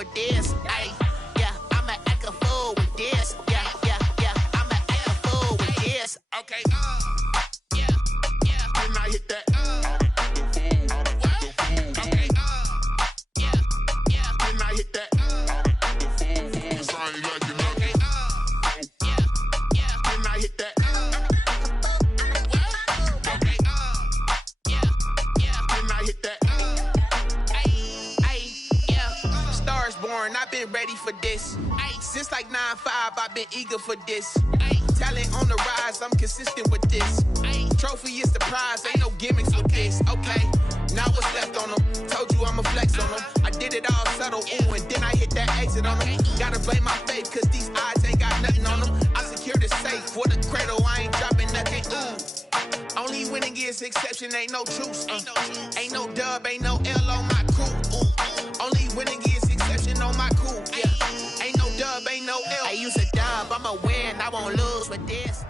with this. Ay, yeah, I'ma act a fool with this. Yeah, I'ma act a fool with this. Okay, yeah, when I hit that, okay, yeah, when I hit that, cause I ain't like it. Okay, yeah, when I hit that, okay, yeah, when I hit that. Stars born, I've been ready for this. Since like 9-5, I've been eager for this. Talent on the rise, I'm consistent with this. Trophy is the prize, ain't no gimmicks with this. Okay, now what's left on them? Told you I'ma flex on them. I did it all subtle, ooh, and then I hit that exit on them. Gotta blame my faith, cause these odds ain't got nothing on them. I secure the safe for the cradle, I ain't dropping nothing, ooh. Only winning is exception, ain't no truce. Ain't no dub, ain't no L on my crew. Only winning is exception on my crew. Yeah, ain't no dub, ain't no L. I use a dub, I'ma win, I won't lose with this.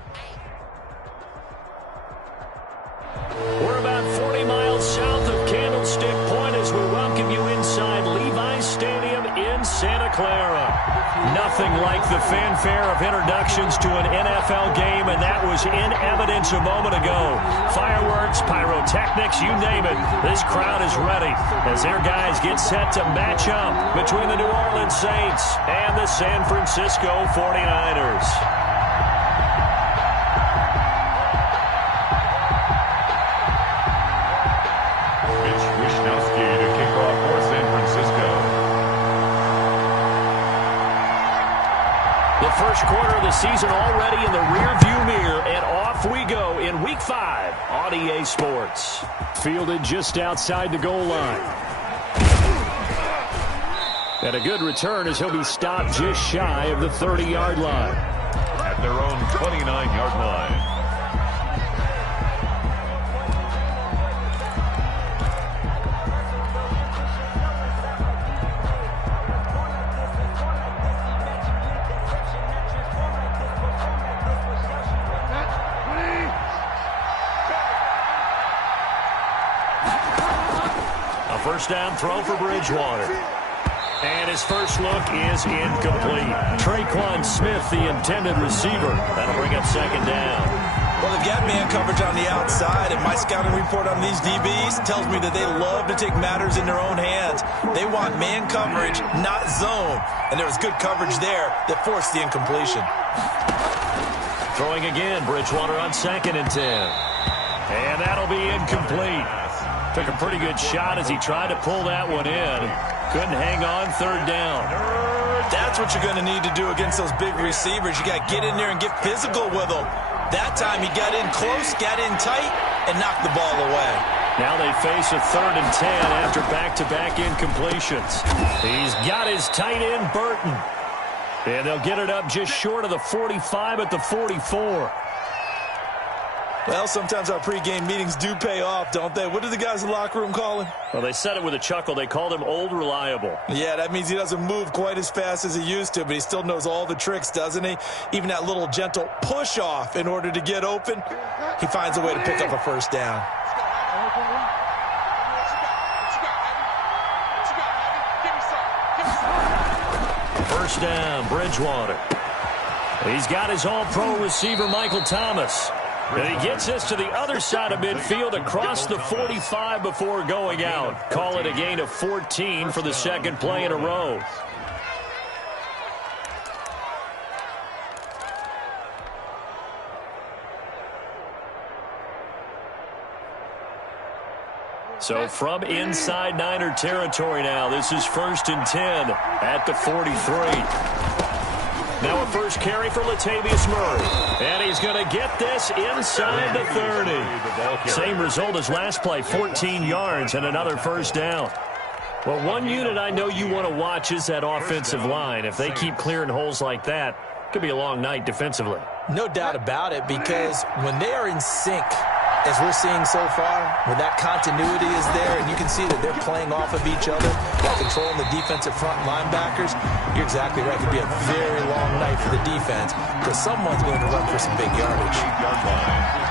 We're about 40 miles south of Candlestick Point as we welcome you inside Levi's Stadium in Santa Clara. Nothing like the fanfare of introductions to an NFL game, and that was in evidence a moment ago. Fireworks, pyrotechnics, you name it. This crowd is ready as their guys get set to match up between the New Orleans Saints and the San Francisco 49ers. First quarter of the season already in the rearview mirror, and off we go in Week 5 on EA Sports. Fielded just outside the goal line. And a good return as he'll be stopped just shy of the 30-yard line. At their own 29-yard line. First down throw for Bridgewater. And his first look is incomplete. Traquan Smith, the intended receiver. That'll bring up second down. Well, they've got man coverage on the outside, and my scouting report on these DBs tells me that they love to take matters in their own hands. They want man coverage, not zone. And there was good coverage there that forced the incompletion. Throwing again, Bridgewater on 2nd and 10. And that'll be incomplete. Took a pretty good shot as he tried to pull that one in. Couldn't hang on, third down. That's what you're going to need to do against those big receivers. You got to get in there and get physical with them. That time he got in close, got in tight, and knocked the ball away. Now they face a 3rd and 10 after back-to-back incompletions. He's got his tight end, Burton. And they'll get it up just short of the 45 at the 44. Well, sometimes our pregame meetings do pay off, don't they? What do the guys in the locker room call him? Well, they said it with a chuckle. They called him Old Reliable. Yeah, that means he doesn't move quite as fast as he used to, but he still knows all the tricks, doesn't he? Even that little gentle push-off in order to get open, he finds a way to pick up a first down. First down, Bridgewater. He's got his all-pro receiver, Michael Thomas. And he gets this to the other side of midfield across the 45 before going out. Call it a gain of 14 for the second play in a row. So from inside Niner territory now, this is 1st and 10 at the 43. Now a first carry for Latavius Murray. And he's going to get this inside the 30. Same result as last play, 14 yards and another first down. Well, one unit I know you want to watch is that offensive line. If they keep clearing holes like that, it could be a long night defensively. No doubt about it, because when they are in sync, as we're seeing so far, when that continuity is there and you can see that they're playing off of each other, that controlling the defensive front linebackers, you're exactly right. It could be a very long night for the defense because someone's going to run for some big yardage.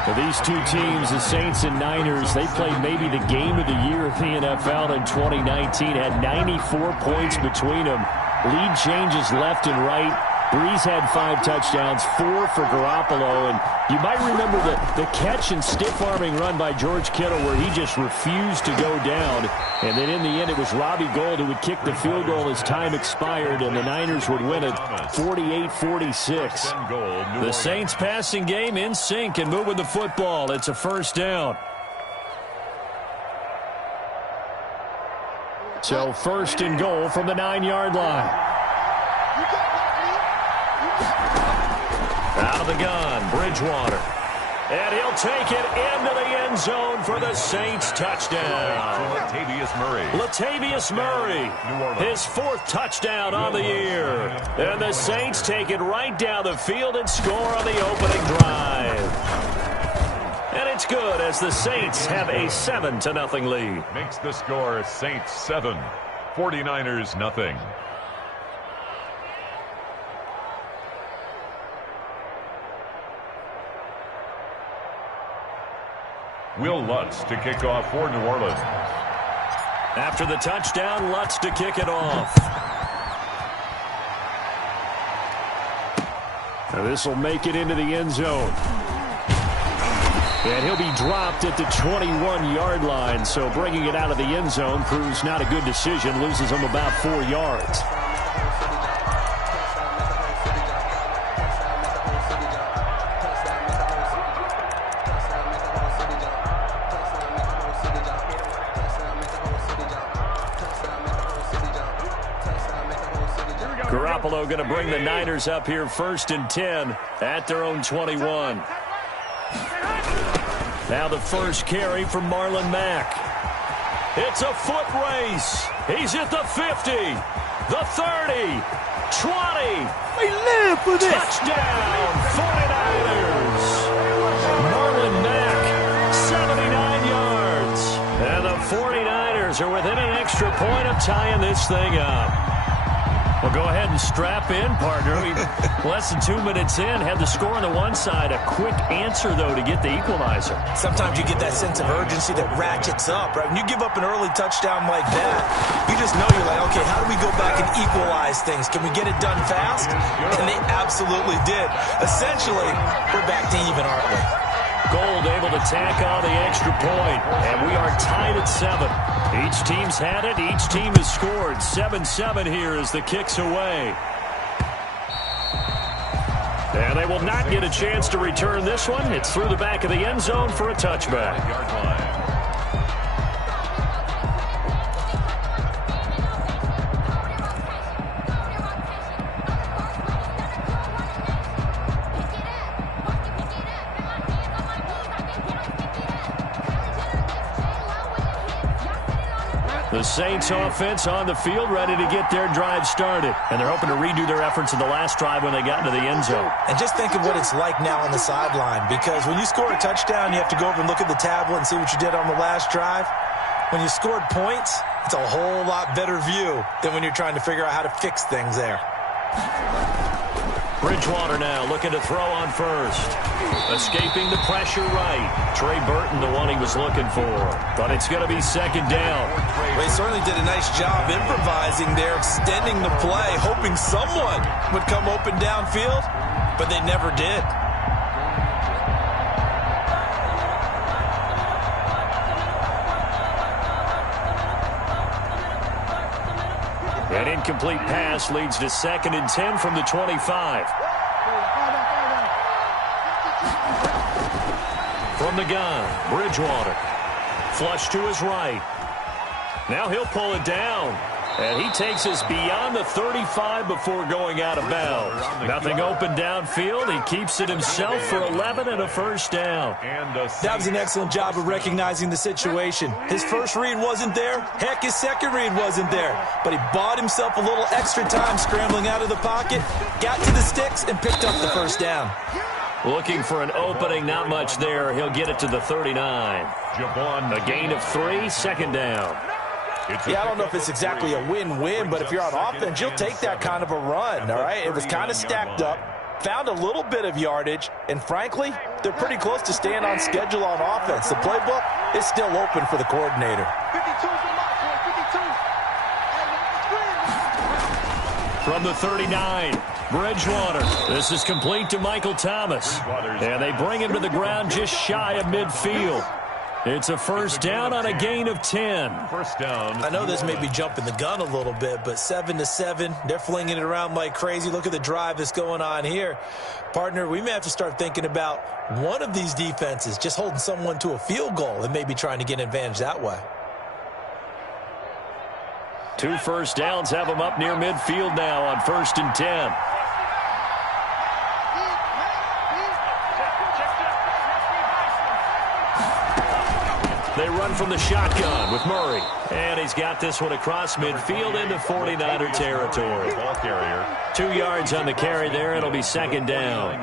For these two teams, the Saints and Niners, they played maybe the game of the year of the NFL in 2019. Had 94 points between them. Lead changes left and right. Breeze had 5 touchdowns, 4 for Garoppolo. And you might remember the catch and stiff-arming run by George Kittle where he just refused to go down. And then in the end, it was Robbie Gould who would kick the field goal as time expired, and the Niners would win it 48-46. The Saints passing game in sync and moving the football. It's a first down. So first and goal from the 9-yard line. Out of the gun, Bridgewater. And he'll take it into the end zone for the Saints touchdown. Latavius Murray, his 4th touchdown on the year. And the Saints take it right down the field and score on the opening drive. And it's good as the Saints have a 7-0 lead. Makes the score Saints 7, 49ers nothing. Will Lutz to kick off for New Orleans. After the touchdown, Lutz to kick it off. Now this will make it into the end zone. And he'll be dropped at the 21-yard line, so bringing it out of the end zone proves not a good decision, loses him about 4 yards. Garoppolo going to bring the Niners up here 1st and 10 at their own 21. Now the first carry from Marlon Mack. It's a foot race. He's at the 50, the 30, 20. We live for this. Touchdown, 49ers. Marlon Mack, 79 yards. And the 49ers are within an extra point of tying this thing up. Well, go ahead and strap in, partner. Less than 2 minutes in, had the score on the one side. A quick answer, though, to get the equalizer. Sometimes you get that sense of urgency that ratchets up, right? When you give up an early touchdown like that, you just know you're like, okay, how do we go back and equalize things? Can we get it done fast? And they absolutely did. Essentially, we're back to even, aren't we? Gould able to tack on the extra point, and we are tied at 7. Each team's had it. Each team has scored. 7-7 here as the kick's away. And they will not get a chance to return this one. It's through the back of the end zone for a touchback. The Saints offense on the field, ready to get their drive started. And they're hoping to redo their efforts in the last drive when they got into the end zone. And just think of what it's like now on the sideline, because when you score a touchdown, you have to go over and look at the tablet and see what you did on the last drive. When you scored points, it's a whole lot better view than when you're trying to figure out how to fix things there. Bridgewater now looking to throw on first. Escaping the pressure right. Trey Burton, the one he was looking for. But it's going to be second down. Well, he certainly did a nice job improvising there, extending the play, hoping someone would come open downfield, but they never did. An incomplete pass leads to 2nd and 10 from the 25. From the gun, Bridgewater. Flush to his right. Now he'll pull it down. And he takes us beyond the 35 before going out of bounds. Nothing open downfield. He keeps it himself for 11 and a first down. That was an excellent job of recognizing the situation. His first read wasn't there. Heck, his second read wasn't there. But he bought himself a little extra time scrambling out of the pocket, got to the sticks, and picked up the first down. Looking for an opening, not much there. He'll get it to the 39. A gain of 3, second down. Yeah, I don't know if it's exactly a win-win, but if you're on offense, you'll take that kind of a run, all right? It was kind of stacked up, found a little bit of yardage, and frankly, they're pretty close to staying on schedule on offense. The playbook is still open for the coordinator. From the 39, Bridgewater. This is complete to Michael Thomas. And they bring him to the ground just shy of midfield. It's a first down on a gain of 10. First down. I know this may be jumping the gun a little bit, but 7-7, they're flinging it around like crazy. Look at the drive that's going on here. Partner, we may have to start thinking about one of these defenses just holding someone to a field goal and maybe trying to get an advantage that way. 2 first downs have them up near midfield now on 1st and 10. They run from the shotgun with Murray. And he's got this one across midfield into 49er territory. 2 yards on the carry there. It'll be second down.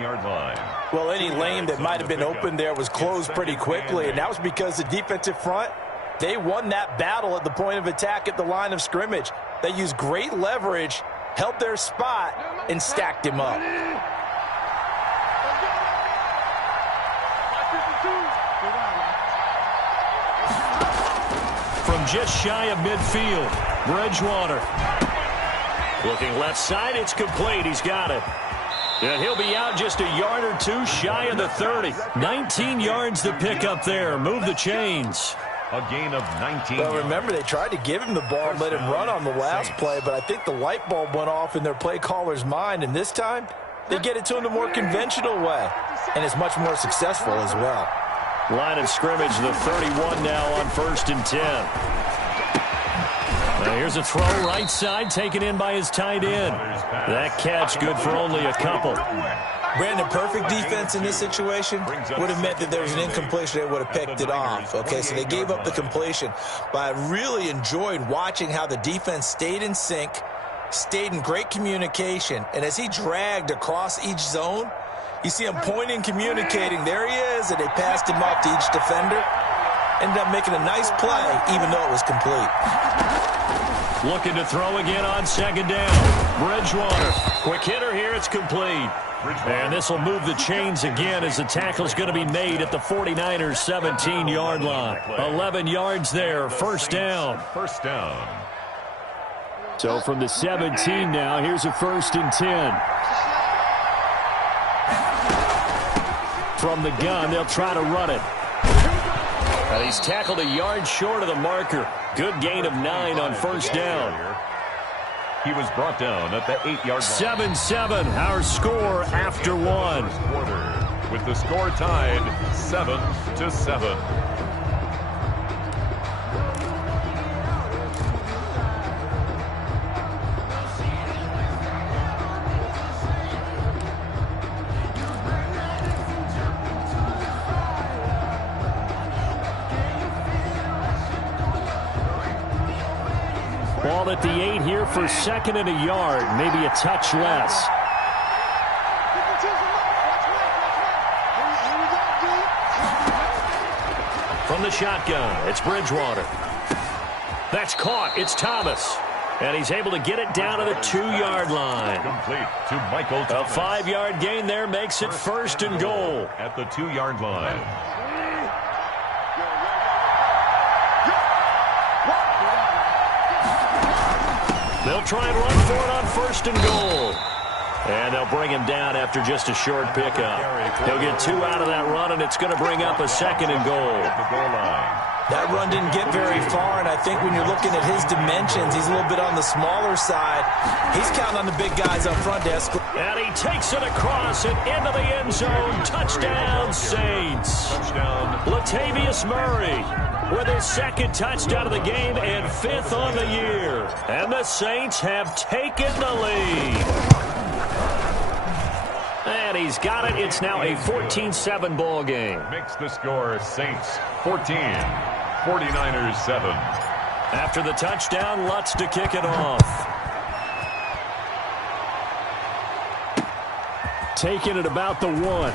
Well, any lane that might have been open there was closed pretty quickly, and that was because the defensive front, they won that battle at the point of attack at the line of scrimmage. They used great leverage, held their spot, and stacked him up. From just shy of midfield, Bridgewater. Looking left side, it's complete. He's got it. And he'll be out just a yard or 2 shy of the 30. 19 yards to pick up there. Move the chains. A gain of 19. Well, remember, they tried to give him the ball and let him run on the last play, but I think the light bulb went off in their play caller's mind, and this time they get it to him the more conventional way, and it's much more successful as well. Line of scrimmage, the 31 now on 1st and 10. Now here's a throw right side, taken in by his tight end. That catch good for only a couple. Brandon, perfect defense in this situation would have meant that there was an incompletion. They would have picked it off. Okay, so they gave up the completion. But I really enjoyed watching how the defense stayed in sync, stayed in great communication, and as he dragged across each zone, you see him pointing, communicating. There he is, and they passed him off to each defender. Ended up making a nice play, even though it was complete. Looking to throw again on second down. Bridgewater. Quick hitter here. It's complete. And this will move the chains again as the tackle's going to be made at the 49ers' 17-yard line. 11 yards there. First down. First down. So from the 17 now, here's a 1st and 10. From the gun, they'll try to run it. And he's tackled a yard short of the marker. Good gain of 9 on first down. He was brought down at the 8-yard line. 7-7, our score after 1. Quarter, with the score tied 7-7. Ball at the 8 here for 2nd and a yard, maybe a touch less. From the shotgun, it's Bridgewater. That's caught. It's Thomas. And he's able to get it down to the 2-yard line. Complete to Michael Thomas. A 5-yard gain there makes it 1st and goal. At the 2-yard line. They'll try and run for it on 1st and goal. And they'll bring him down after just a short pickup. He'll get 2 out of that run, and it's going to bring up a 2nd and goal. That run didn't get very far, and I think when you're looking at his dimensions, he's a little bit on the smaller side. He's counting on the big guys up front to escort. And he takes it across and into the end zone. Touchdown, Saints. Touchdown. Latavius Murray with his 2nd touchdown of the game and 5th on the year. And the Saints have taken the lead. And he's got it. It's now a 14-7 ball game. Makes the score Saints 14, 49ers 7. After the touchdown, Lutz to kick it off. Taking it about the 1.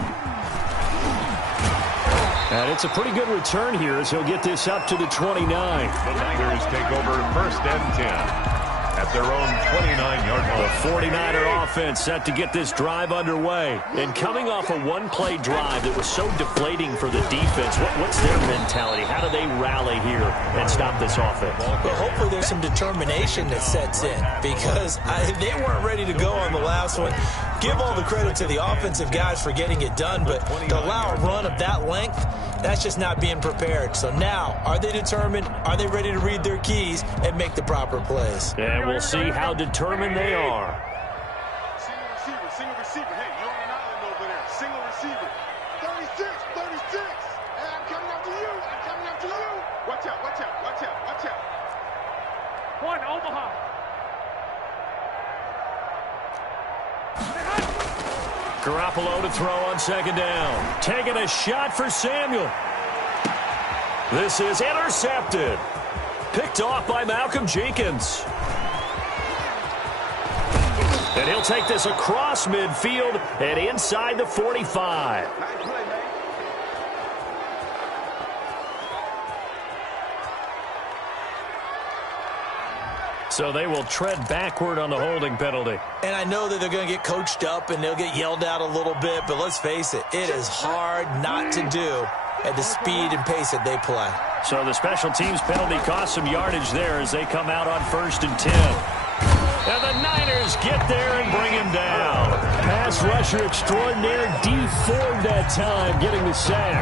And it's a pretty good return here as he'll get this up to the 29. The Niners take over 1st and 10 at their own 29-yard line. The 49er offense set to get this drive underway. And coming off a one-play drive that was so deflating for the defense, what's their mentality? How do they rally here and stop this offense? Well, hopefully there's some determination that sets in because they weren't ready to go on the last one. Give all the credit to the offensive guys for getting it done, but to allow a run of that length, that's just not being prepared. So now, are they determined? Are they ready to read their keys and make the proper plays? And we'll see how determined they are. Single receiver. Hey, you're on an island over there. Single receiver. 36. Hey, I'm coming after you. Watch out. One, Omaha. Garoppolo to throw on 2nd down. Taking a shot for Samuel. This is intercepted. Picked off by Malcolm Jenkins. And he'll take this across midfield and inside the 45. So they will tread backward on the holding penalty. And I know that they're going to get coached up and they'll get yelled at a little bit, but let's face it, it is hard not to do at the speed and pace that they play. So the special teams penalty cost some yardage there as they come out on 1st and 10. And the Niners get there and bring him down. Pass rusher extraordinaire, Dee Ford that time getting the sack.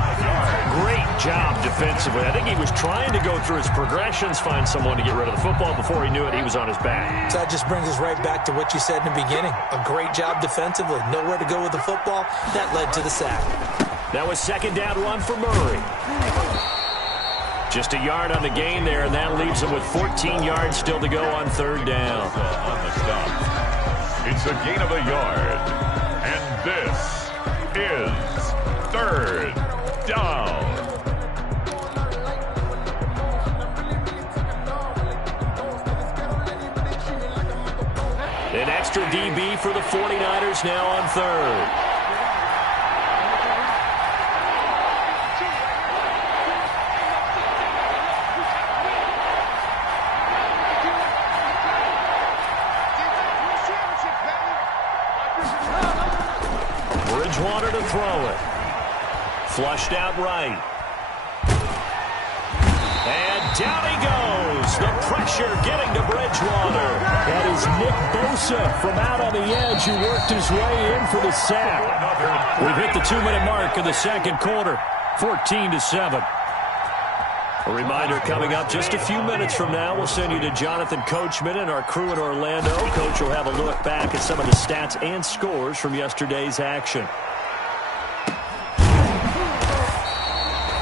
Great job defensively. I think he was trying to go through his progressions, find someone to get rid of the football. Before he knew it, he was on his back. So that just brings us right back to what you said in the beginning. A great job defensively. Nowhere to go with the football. That led to the sack. That was 2nd down run for Murray. Just a yard on the gain there, and that leaves him with 14 yards still to go on 3rd down. On the stop. It's a gain of a yard. And this is 3rd down. An extra DB for the 49ers now on 3rd. Bridgewater to throw it. Flushed out right. And down he goes. The pressure getting to Bridgewater. That is Nick Bosa from out on the edge who worked his way in for the sack. We've hit the 2-minute mark in the 2nd quarter. 14-7. A reminder coming up just a few minutes from now. We'll send you to Jonathan Coachman and our crew in Orlando. Coach will have a look back at some of the stats and scores from yesterday's action.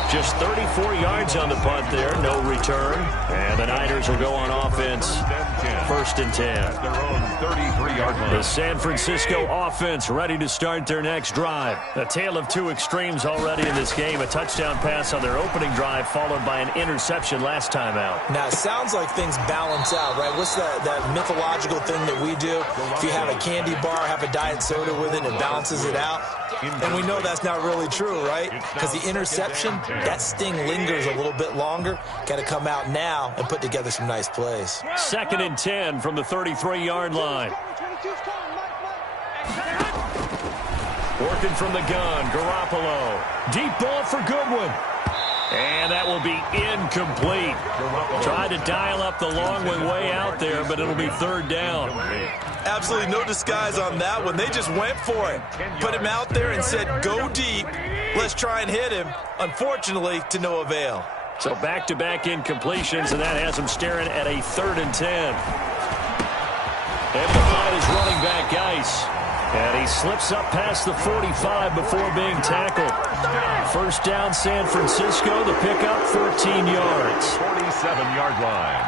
Just 34 yards on the punt there. No return. And the Niners will go on offense. 1st and 10. Their own 33-yard line. The San Francisco offense ready to start their next drive. A tale of two extremes already in this game. A touchdown pass on their opening drive followed by an interception last time out. Now, it sounds like things balance out, right? What's that mythological thing that we do? If you have a candy bar, have a diet soda with it, it balances it out. And we know that's not really true, right? Because the interception, that sting lingers a little bit longer. Got to come out now and put together some nice plays. 2nd and 10 from the 33-yard line. Working from the gun, Garoppolo. Deep ball for Goodwin. And that will be incomplete. Tried to dial up the long way out there, but it'll be 3rd down. Absolutely no disguise on that one. They just went for it. Put him out there and said, go deep. Let's try and hit him. Unfortunately, to no avail. So back-to-back incompletions, and that has him staring at a 3rd and 10. And behind his running back, Geis. And he slips up past the 45 before being tackled. 1st down, San Francisco. The pickup, 14 yards. 47-yard line.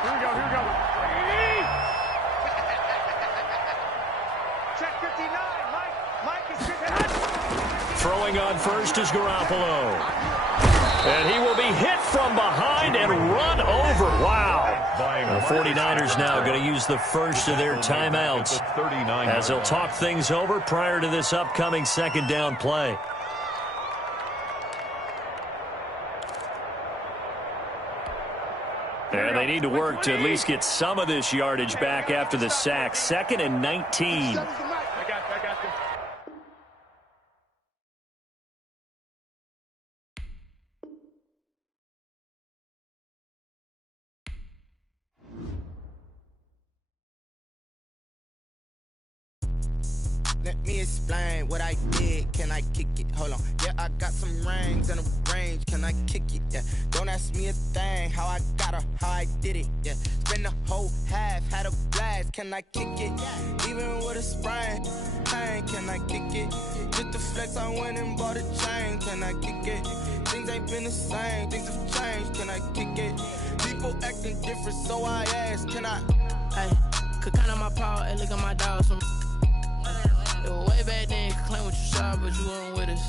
Here we go. Check 59. Mike is good. Throwing on 1st is Garoppolo. And he will be hit from behind and run over. Wow. The 49ers now going to use the first of their timeouts as they'll talk things over prior to this upcoming 2nd down play. And they need to work to at least get some of this yardage back after the sack. 2nd and 19. I got you. Let me explain what I did. Can I kick it? Hold on. Yeah, I got some rings and a range. Can I kick it? Yeah. Don't ask me a thing. How I got her, how I did it. Yeah. Spend the whole half, had a blast. Can I kick it? Even with a sprain. Pain, can I kick it? Just the flex, I went and bought a chain. Can I kick it? Things ain't been the same. Things have changed. Can I kick it? People acting different, so I ask. Can I? Hey, could count on my power and look at my dogs from. Way back then, you could claim what you saw, but you weren't with us.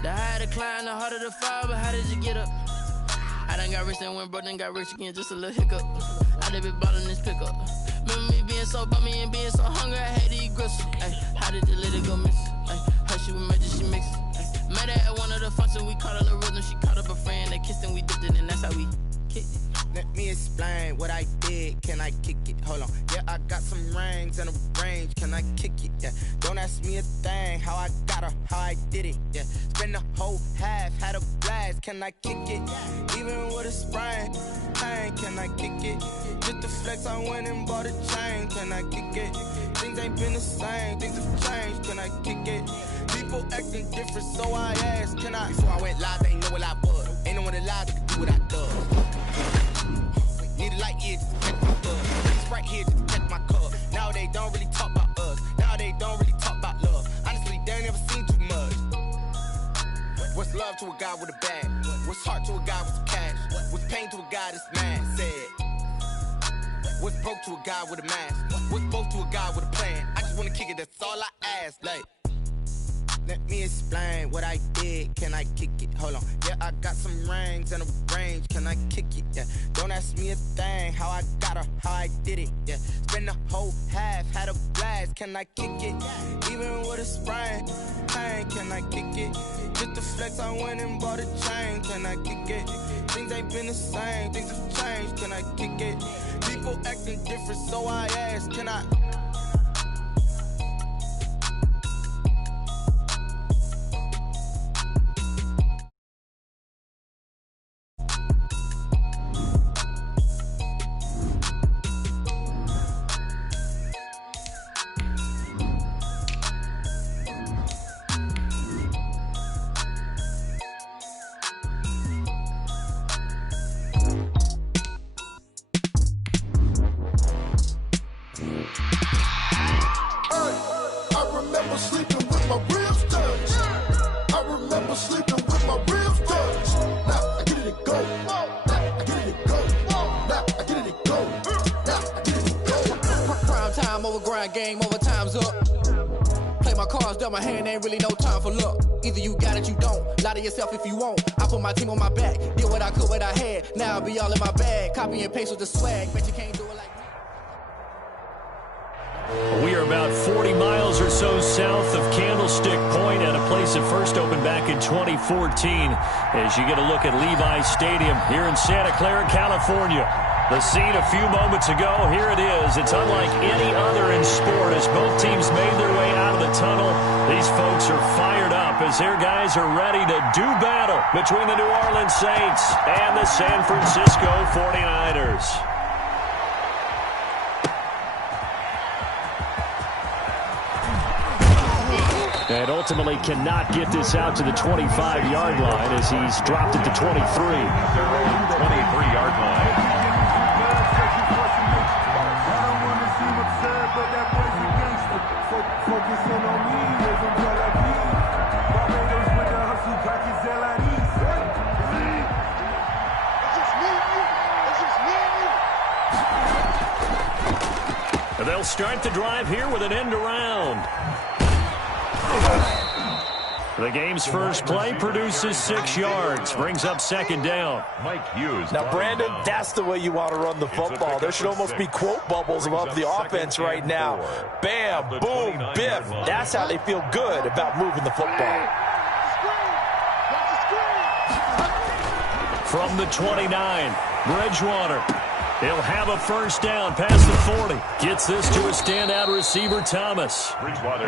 The higher the climb, the harder the fall, but how did you get up? I done got rich and went broke, then got rich again, just a little hiccup. I done been ballin' this pickup. Remember me being so bummy and being so hungry, I had to eat gristle. Ay, how did the little go miss? Ay, how she was magic, she mixed. Met her at one of the functions, we caught her the rhythm, she caught up a friend, they kissed and we dipped it, and that's how we kicked it. Let me explain what I did. Can I kick it? Hold on. Yeah, I got some rings and a range. Can I kick it? Yeah. Don't ask me a thing. How I got her, how I did it. Yeah. Spend the whole half, had a blast. Can I kick it? Even with a sprain. Pain, can I kick it? Just the flex, I went and bought a chain. Can I kick it? Things ain't been the same. Things have changed. Can I kick it? People acting different, so I asked. Can I? Before I went live, they ain't know what I was. Ain't no one alive that could do what I do. Need a light here just to catch my buzz. It's right here just to catch my cup. Now they don't really talk about us. Now they don't really talk about love. Honestly, they ain't never seen too much. What's love to a guy with a bag? What's heart to a guy with some cash? What's pain to a guy that's mad? Said. What's broke to a guy with a mask? What's both to a guy with a plan? I just wanna kick it, that's all I ask. Like, let me explain what I did. Can I kick it? Hold on. Yeah, I got some rings and a range. Can I kick it? Yeah. Don't ask me a thing. How I got her, how I did it. Yeah. Spend the whole half, had a blast. Can I kick it? Even with a sprain. Pain, can I kick it? Just the flex, I went and bought a chain. Can I kick it? Things ain't been the same. Things have changed. Can I kick it? People acting different, so I ask. Can I? Game over, time's up. Play my cards, dealt my hand, ain't really no time for luck. Either you got it, you don't. Lie to yourself if you won't. I put my team on my back, did what I could, what I had. Now I'll be all in my bag. Copy and paste with the swag. Bet you can't do it like me. We are about 40 miles or so south of Candlestick Point at a place that first opened back in 2014. As you get a look at Levi Stadium here in Santa Clara, California. The scene a few moments ago, here it is. It's unlike any other in sport as both teams made their way out of the tunnel. These folks are fired up as their guys are ready to do battle between the New Orleans Saints and the San Francisco 49ers. And ultimately cannot get this out to the 25-yard line as he's dropped it to 23. 23-yard line. They'll start the drive here with an end around. The game's first play produces 6 yards, brings up second down. Mike Hughes. Now, Brandon, that's the way you want to run the football. There should almost be quote bubbles above the offense right now. Bam, boom, biff. That's how they feel good about moving the football. From the 29, Bridgewater. He'll have a first down past the 40. Gets this to a standout receiver, Thomas.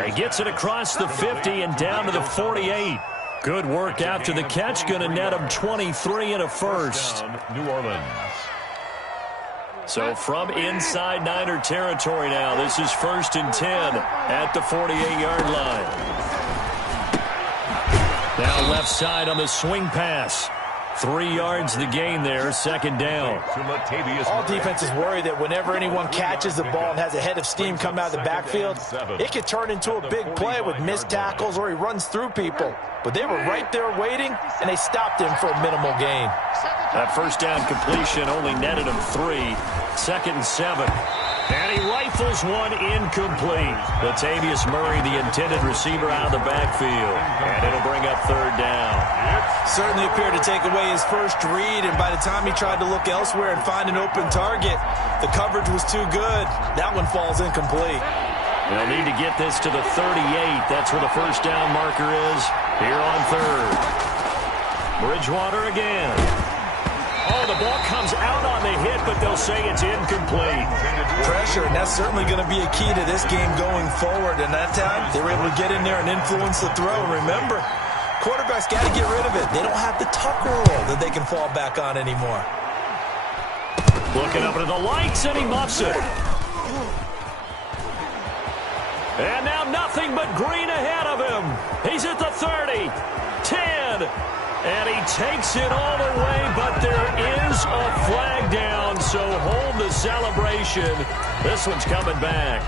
He gets it across the 50 and down to the 48. Good work after the catch. Going to net him 23 and a first. New Orleans. So from inside Niner territory now, this is 1st and 10 at the 48-yard line. Now left side on the swing pass. 3 yards the gain there, 2nd down. All defenses worry that whenever anyone catches the ball and has a head of steam come out of the backfield, it could turn into a big play with missed tackles or he runs through people. But they were right there waiting, and they stopped him for a minimal gain. That first down completion only netted him 3. 2nd and 7. And he rifles one incomplete. Latavius Murray, the intended receiver, out of the backfield. And it'll bring up 3rd down. Certainly appeared to take away his first read, and by the time he tried to look elsewhere and find an open target, the coverage was too good. That one falls incomplete. They'll need to get this to the 38. That's where the first down marker is here on 3rd. Bridgewater again. Oh, the ball comes out on the hit, but they'll say it's incomplete. Pressure, and that's certainly going to be a key to this game going forward. And that time, they were able to get in there and influence the throw. Remember, quarterbacks got to get rid of it. They don't have the Tucker rule that they can fall back on anymore. Looking up into the lights, and he muffs it. And now nothing but green ahead of him. He's at the 30, 10, and he takes it all the way, but there is a flag down, so hold the celebration. This one's coming back.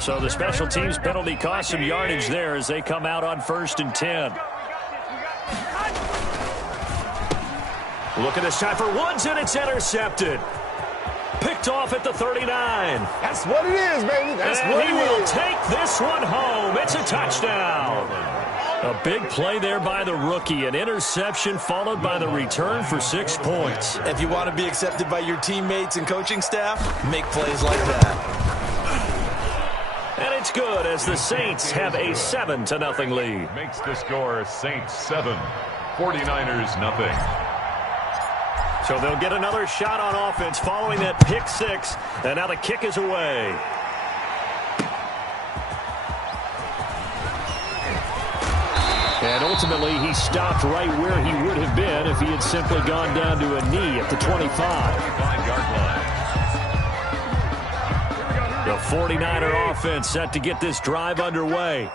So the special teams penalty cost some yardage there as they come out on 1st and 10. Look at this time for Woods, and it's intercepted. Picked off at the 39. That's what it is, baby. That's and what he it will is. take this one home. It's a touchdown. A big play there by the rookie. An interception followed by the return for 6 points. If you want to be accepted by your teammates and coaching staff, make plays like that. And it's good as the Saints have a 7-0 lead. Makes the score Saints 7, 49ers nothing. So they'll get another shot on offense following that pick 6. And now the kick is away. And ultimately, he stopped right where he would have been if he had simply gone down to a knee at the 25-yard line. The 49er offense set to get this drive underway.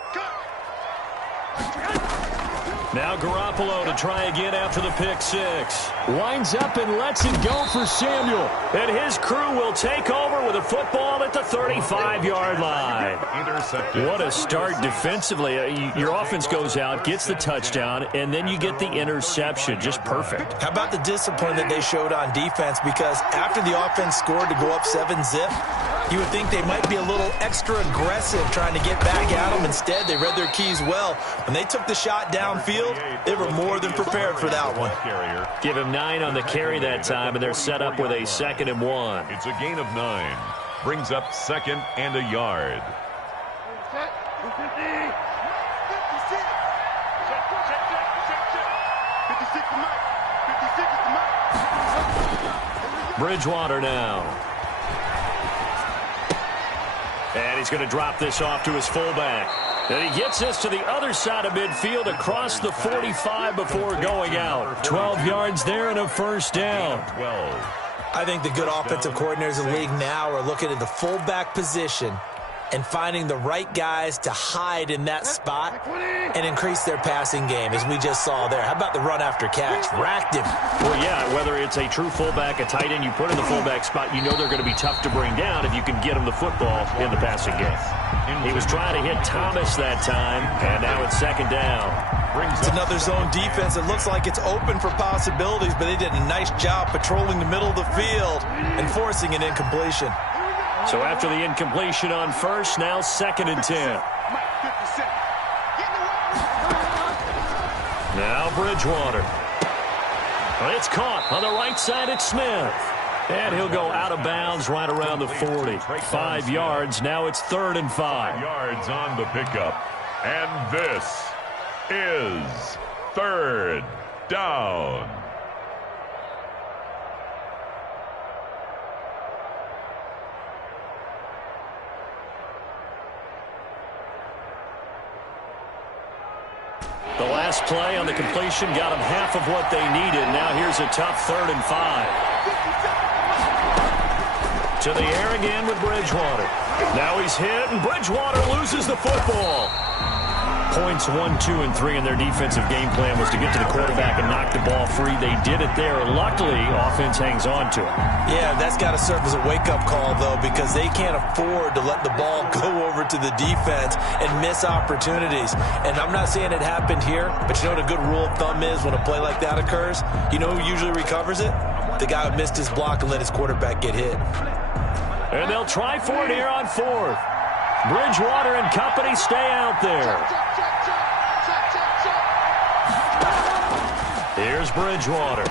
Now Garoppolo to try again after the pick 6. Winds up and lets it go for Samuel. And his crew will take over with a football at the 35-yard line. Intercepted. What a start defensively. Your offense goes out, gets the touchdown, and then you get the interception. Just perfect. How about the discipline that they showed on defense? Because after the offense scored to go up 7-zip, you would think they might be a little extra aggressive trying to get back at them. Instead, they read their keys well. When they took the shot downfield, they were more than prepared for that one. Give him 9 on the carry that time, and they're set up with a 2nd and 1. It's a gain of 9. Brings up 2nd and a yard. Bridgewater now. And he's going to drop this off to his fullback. And he gets this to the other side of midfield across the 45 before going out. 12 yards there and a first down. 12. I think the good offensive coordinators in the league now are looking at the fullback position and finding the right guys to hide in that spot and increase their passing game, as we just saw there. How about the run after catch? Racked him. Well, yeah, whether it's a true fullback, a tight end you put in the fullback spot, you know they're going to be tough to bring down if you can get them the football in the passing game. He was trying to hit Thomas that time, and now it's 2nd down. It's another zone defense. It looks like it's open for possibilities, but they did a nice job patrolling the middle of the field and forcing an incompletion. So after the incompletion on first, now 2nd and 10. Now Bridgewater. It's caught on the right side. It's Smith. And he'll go out of bounds right around the 40. 5 yards. Now it's 3rd and 5. 5 yards on the pickup. And this is third down. The last play on the completion got them half of what they needed. Now here's a tough 3rd and 5. To the air again with Bridgewater. Now he's hit, and Bridgewater loses the football. Points 1, 2, and 3 in their defensive game plan was to get to the quarterback and knock the ball free. They did it there. Luckily, offense hangs on to it. Yeah, that's got to serve as a wake-up call, though, because they can't afford to let the ball go over to the defense and miss opportunities. And I'm not saying it happened here, but you know what a good rule of thumb is when a play like that occurs? You know who usually recovers it? The guy who missed his block and let his quarterback get hit. And they'll try for it here on 4th. Bridgewater and company stay out there. Here's Bridgewater.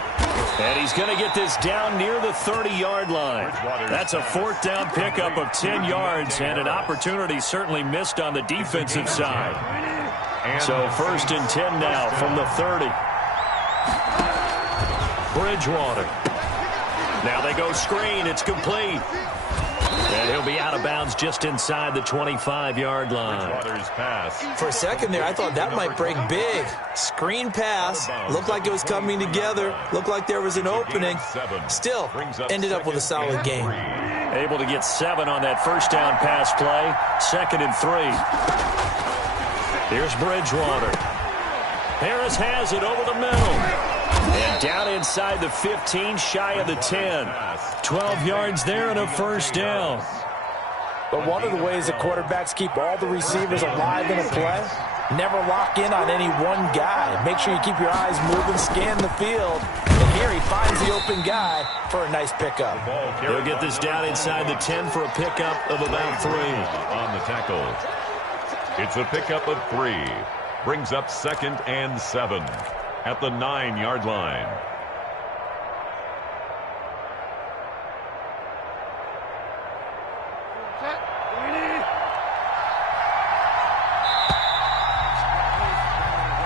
And he's going to get this down near the 30-yard line. That's a 4th down pickup of 10 yards and an opportunity certainly missed on the defensive side. So 1st and 10 now from the 30. Bridgewater. Now they go screen. It's complete. And he'll be out of bounds just inside the 25-yard line. For a second there, I thought that might break big. Screen pass. Looked like it was coming together. Looked like there was an opening. Still, ended up with a solid game. Able to get 7 on that 1st down pass play. 2nd and 3. Here's Bridgewater. Harris has it over the middle. And down inside the 15, shy of the 10. 12 yards there and a 1st down. But one of the ways that quarterbacks keep all the receivers alive in a play, never lock in on any one guy. Make sure you keep your eyes moving, scan the field. And here he finds the open guy for a nice pickup. He'll get this down inside the 10 for a pickup of about 3. On the tackle. It's a pickup of 3. Brings up 2nd and 7 at the 9-yard line.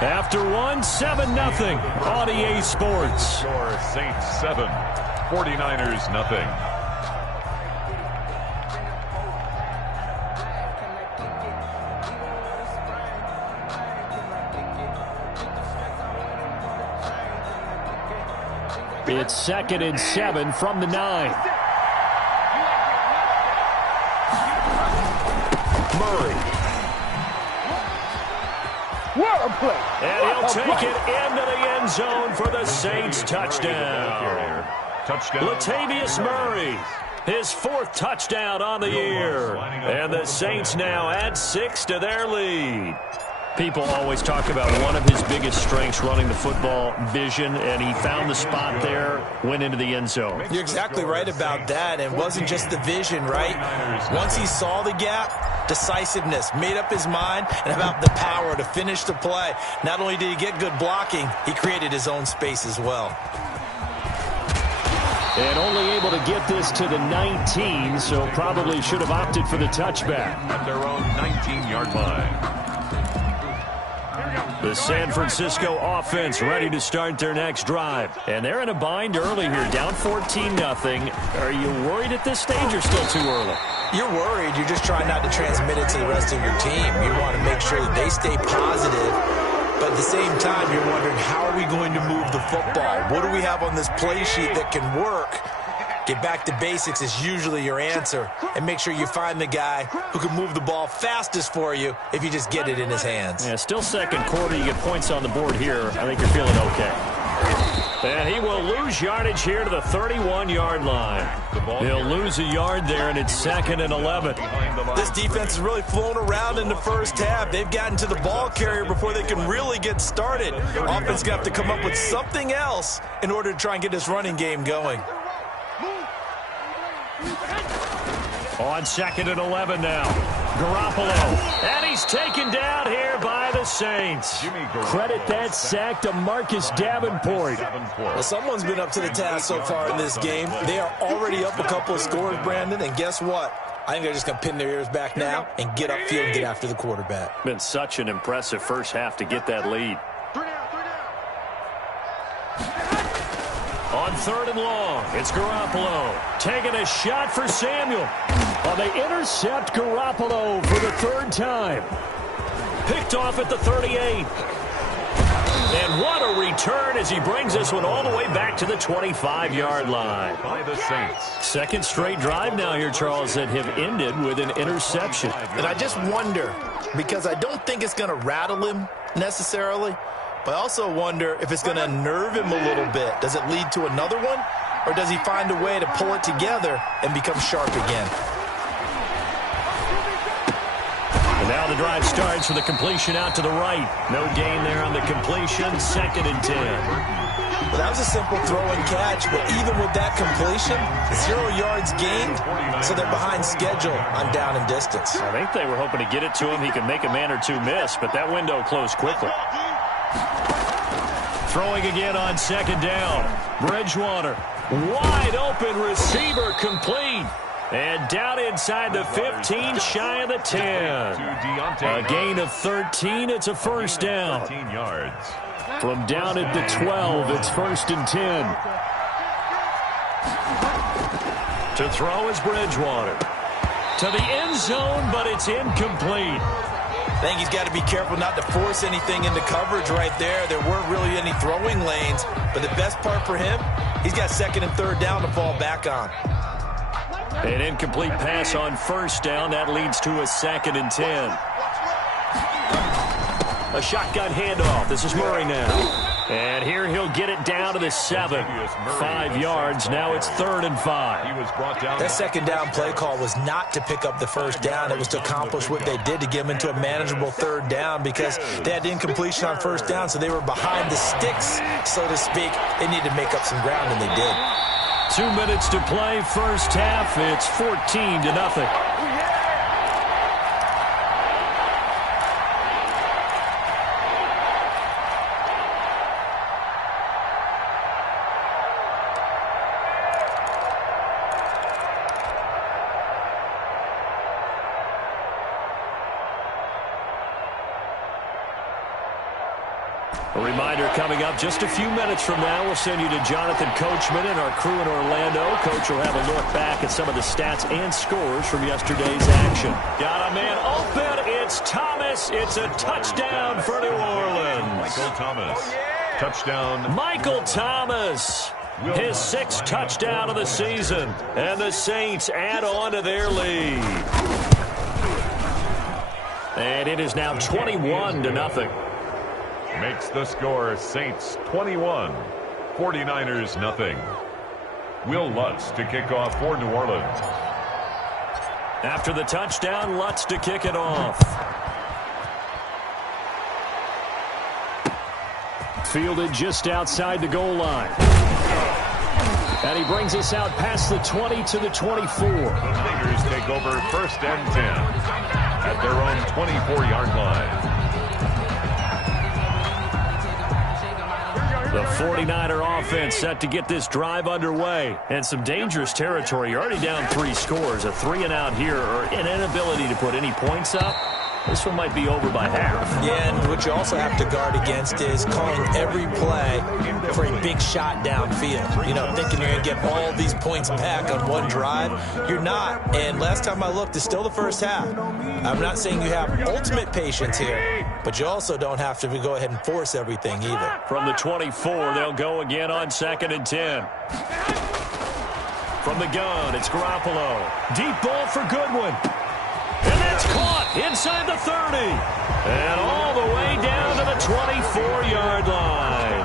After 1, 7-0 on EA Sports. Score Saints 7, 49ers nothing. It's 2nd and 7 from the 9. Murray. What a play. And he'll take it into the end zone for the Saints touchdown. Latavius Murray, his 4th touchdown on the year. And the Saints now add 6 to their lead. People always talk about one of his biggest strengths running the football, vision, and he found the spot there, went into the end zone. You're exactly right about that. It wasn't just the vision, right? Once he saw the gap, decisiveness, made up his mind, and about the power to finish the play. Not only did he get good blocking, he created his own space as well. And only able to get this to the 19, so probably should have opted for the touchback. At their own 19-yard line. The San Francisco offense ready to start their next drive. And they're in a bind early here, down 14-0. Are you worried at this stage or still too early? You're worried. You're just trying not to transmit it to the rest of your team. You want to make sure that they stay positive. But at the same time, you're wondering, how are we going to move the football? What do we have on this play sheet that can work? Get back to basics is usually your answer. And make sure you find the guy who can move the ball fastest for you if you just get it in his hands. Yeah, still second quarter. You get points on the board here. I think you're feeling okay. And he will lose yardage here to the 31-yard line. He'll lose a yard there, and it's 2nd and 11. This defense has really flown around in the first half. They've gotten to the ball carrier before they can really get started. Offense going to have to come up with something else in order to try and get this running game going. On 2nd and 11 now. Garoppolo. And he's taken down here by the Saints. Credit that sack to Marcus Davenport. Well, someone's been up to the task so far in this game. They are already up a couple of scores, Brandon, and guess what? I think they're just going to pin their ears back now and get upfield and get after the quarterback. Been such an impressive first half to get that lead. 3 down. On 3rd and long, it's Garoppolo taking a shot for Samuel. Oh, they intercept Garoppolo for the 3rd time. Picked off at the 38. And what a return as he brings this one all the way back to the 25-yard line. By the Saints. Second straight drive now here, Charles, that have ended with an interception. And I just wonder, because I don't think it's going to rattle him necessarily, but I also wonder if it's going to unnerve him a little bit. Does it lead to another one, or does he find a way to pull it together and become sharp again? And now the drive starts with a completion out to the right. No gain there on the completion. 2nd and 10. Well, that was a simple throw and catch, but even with that completion, 0 yards gained, so they're behind schedule on down and distance. I think they were hoping to get it to him. He could make a man or two miss, but that window closed quickly. Throwing again on 2nd down. Bridgewater, wide open receiver, complete. And down inside the 15, shy of the 10. A gain of 13, it's a 1st down. 13 yards. From down at the 12, it's 1st and 10. To throw is Bridgewater. To the end zone, but it's incomplete. I think he's got to be careful not to force anything into coverage right there. There weren't really any throwing lanes, but the best part for him, he's got 2nd and 3rd down to fall back on. An incomplete pass on 1st down. That leads to a 2nd and 10. A shotgun handoff. This is Murray now. And here he'll get it down to the 7. 5 yards. Now it's 3rd and 5. He was brought down. That 2nd down play call was not to pick up the 1st down. It was to accomplish what they did to get them into a manageable 3rd down because they had incompletion on 1st down, so they were behind the sticks, so to speak. They needed to make up some ground, and they did. 2 minutes to play, first half. It's 14-0. A reminder coming up just a few minutes from now, we'll send you to Jonathan Coachman and our crew in Orlando. Coach will have a look back at some of the stats and scores from yesterday's action. Got a man open. It's Thomas. It's a touchdown for New Orleans. Michael Thomas. Touchdown. Michael Thomas. His 6th touchdown of the season. And the Saints add on to their lead. And it is now 21-0. Makes the score Saints 21, 49ers nothing. Will Lutz to kick off for New Orleans. After the touchdown, Lutz to kick it off. Fielded just outside the goal line. And he brings us out past the 20 to the 24. The Raiders take over 1st and 10 at their own 24-yard line. The 49er offense set to get this drive underway. And some dangerous territory. You're already down 3 scores. A 3-and-out here or an inability to put any points up. This one might be over by half. Yeah, and what you also have to guard against is calling every play for a big shot downfield. You know, thinking you're going to get all these points back on one drive. You're not. And last time I looked, it's still the first half. I'm not saying you have ultimate patience here, but you also don't have to go ahead and force everything either. From the 24, they'll go again on 2nd and 10. From the gun, it's Garoppolo. Deep ball for Goodwin. And that's caught inside the 30. And all the way down to the 24-yard line.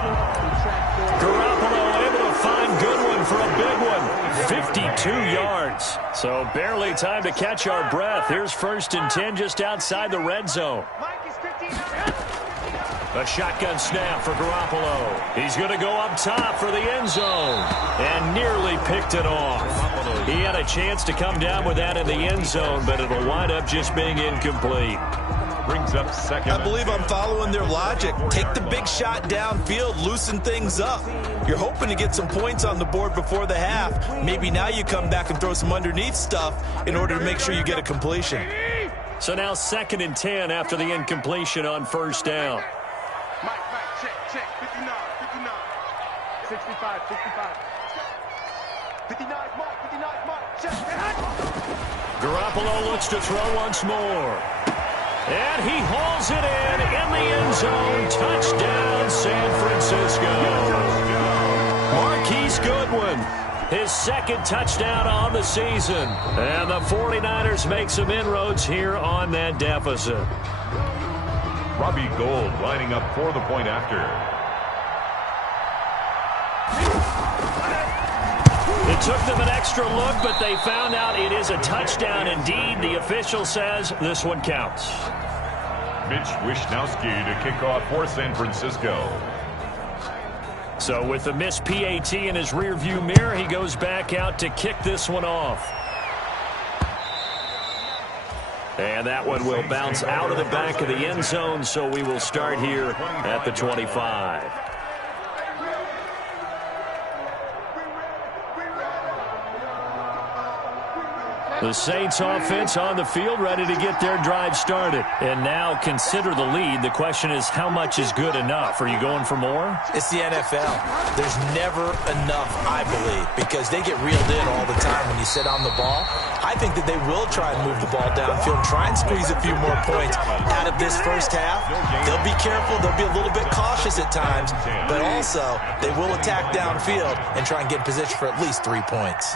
Garoppolo able to find Goodwin for a big one. 52 yards. So barely time to catch our breath. Here's 1st and 10 just outside the red zone. A shotgun snap for Garoppolo. He's going to go up top for the end zone. And nearly picked it off. He had a chance to come down with that in the end zone, but it'll wind up just being incomplete. brings up second. I believe I'm following their logic. Take the big shot downfield, loosen things up. You're hoping to get some points on the board before the half. Maybe now you come back and throw some underneath stuff in order to make sure you get a completion. So now 2nd and 10 after the incompletion on first down. Mike, check. 59. 65. 59, Mike. Check. Garoppolo looks to throw once more. And he hauls it in the end zone. Touchdown, San Francisco. Marquise Goodwin, his 2nd touchdown on the season. And the 49ers make some inroads here on that deficit. Robbie Gould lining up for the point after. It took them an extra look, but they found out it is a touchdown indeed. The official says this one counts. Mitch Wishnowsky to kick off for San Francisco. So with the missed PAT in his rearview mirror, he goes back out to kick this one off. And that one will bounce out of the back of the end zone, so we will start here at the 25. The Saints offense on the field, ready to get their drive started. And now consider the lead. The question is, how much is good enough? Are you going for more? It's the NFL. There's never enough, I believe, because they get reeled in all the time when you sit on the ball. I think that they will try and move the ball downfield, try and squeeze a few more points out of this first half. They'll be careful. They'll be a little bit cautious at times, but also they will attack downfield and try and get in position for at least 3 points.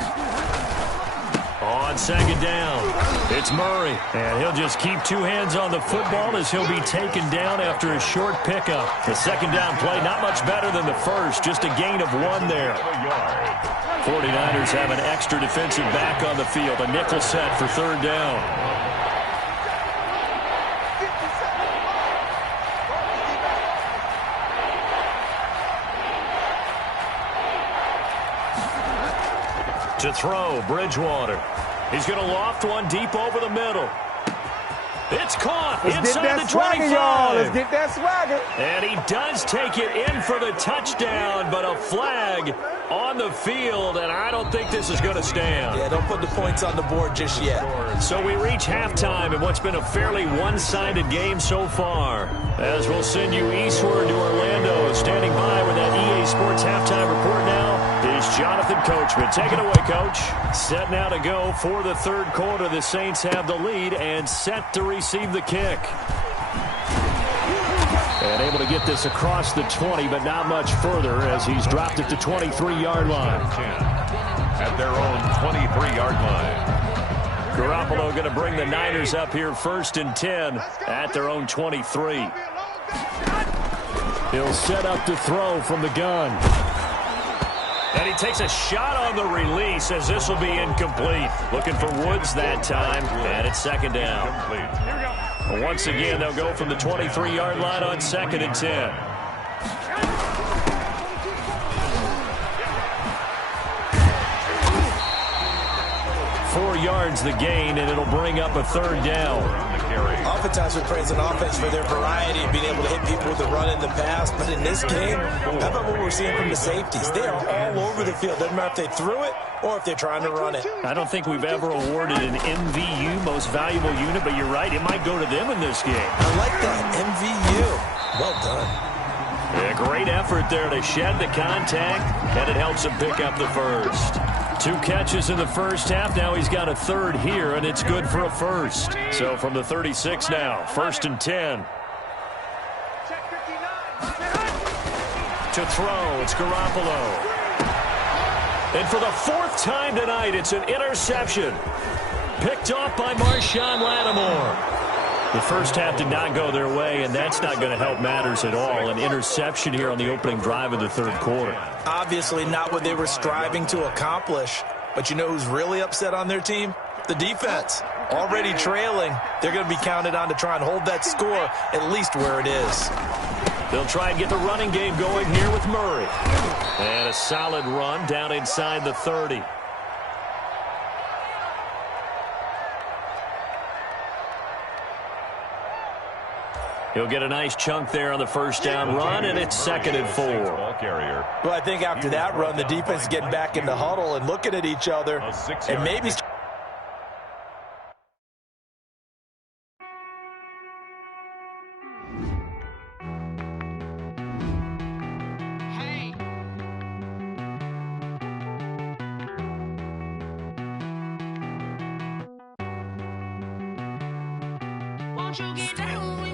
On 2nd down, it's Murray, and he'll just keep 2 hands on the football as he'll be taken down after a short pickup. The 2nd down play, not much better than the first, just a gain of 1 there. 49ers have an extra defensive back on the field, a nickel set for 3rd down. To throw, Bridgewater. He's going to loft one deep over the middle. It's caught inside the 25. Let's get that swagger. And he does take it in for the touchdown, but a flag on the field, and I don't think this is going to stand. Yeah, don't put the points on the board just yet. So we reach halftime in what's been a fairly one-sided game so far. As we'll send you eastward to Orlando, standing by with that EA Sports halftime report now is Jonathan Coachman. Take it away, Coach. Set now to go for the 3rd quarter. The Saints have the lead and set to receive the kick. And able to get this across the 20, but not much further as he's dropped it to 23-yard line. At their own 23-yard line. Garoppolo going to bring the Niners up here 1st and 10 at their own 23. He'll set up to throw from the gun. And he takes a shot on the release as this will be incomplete. Looking for Woods that time, and it's 2nd down. Once again, they'll go from the 23-yard line on 2nd and 10. Four yards the gain, and it'll bring up a 3rd down. Oftentimes we praise an offense for their variety of being able to hit people with the run in the pass, but in this game, how about what we're seeing from the safeties? They are all over the field. Doesn't matter if they threw it or if they're trying to run it. I don't think we've ever awarded an MVU, most valuable unit, but you're right, it might go to them in this game. I like that, MVU. Well done. A great effort there to shed the contact, and it helps him pick up the first. 2 catches in the first half. Now he's got a 3rd here, and it's good for a first. So from the 36 now, 1st and 10. To throw, it's Garoppolo. And for the 4th time tonight, it's an interception. Picked off by Marshawn Lattimore. The first half did not go their way, and that's not going to help matters at all. An interception here on the opening drive of the 3rd quarter. Obviously not what they were striving to accomplish. But you know who's really upset on their team? The defense. Already trailing. They're going to be counted on to try and hold that score at least where it is. They'll try and get the running game going here with Murray. And a solid run down inside the 30. He'll get a nice chunk there on the first down run, and it's 2nd and 4. Well, I think after that run, the defense is getting back in the huddle and looking at each other and maybe... Won't you get down with